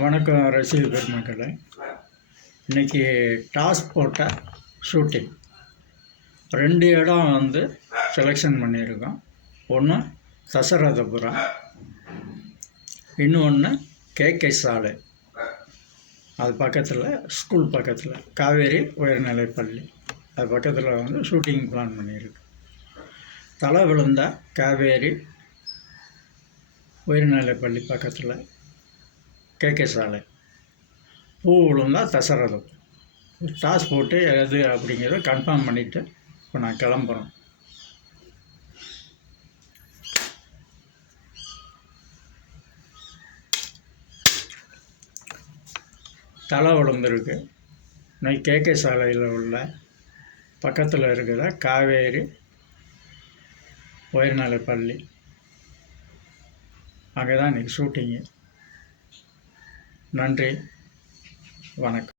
வணக்கம் ரசிகர் பெருமக்களே. இன்றைக்கி டாஸ் போட்ட ஷூட்டிங் 2 இடம் செலெக்ஷன் பண்ணியிருக்கோம். ஒன்று தசரதபுரம், இன்னொன்று கேகே சாலை. அது பக்கத்தில் ஸ்கூல் பக்கத்தில் காவேரி உயர்நிலைப்பள்ளி அது பக்கத்தில் ஷூட்டிங் பிளான் பண்ணியிருக்கு. தலை விழுந்த காவேரி உயர்நிலைப்பள்ளி பக்கத்தில் கேகே சாலை, பூ விழுந்தா தசரதம். டாஸ் போட்டு எது அப்படிங்கிறத கன்ஃபார்ம் பண்ணிவிட்டு இப்போ நான் கிளம்புறோம். தலை விழுந்திருக்கு. இன்னைக்கு கேகே சாலையில் உள்ள பக்கத்தில் இருக்கிற காவேரி உயர்நிலைப்பள்ளி, அங்கே தான் இன்றைக்கி ஷூட்டிங்கு. நன்றி, வணக்கம்.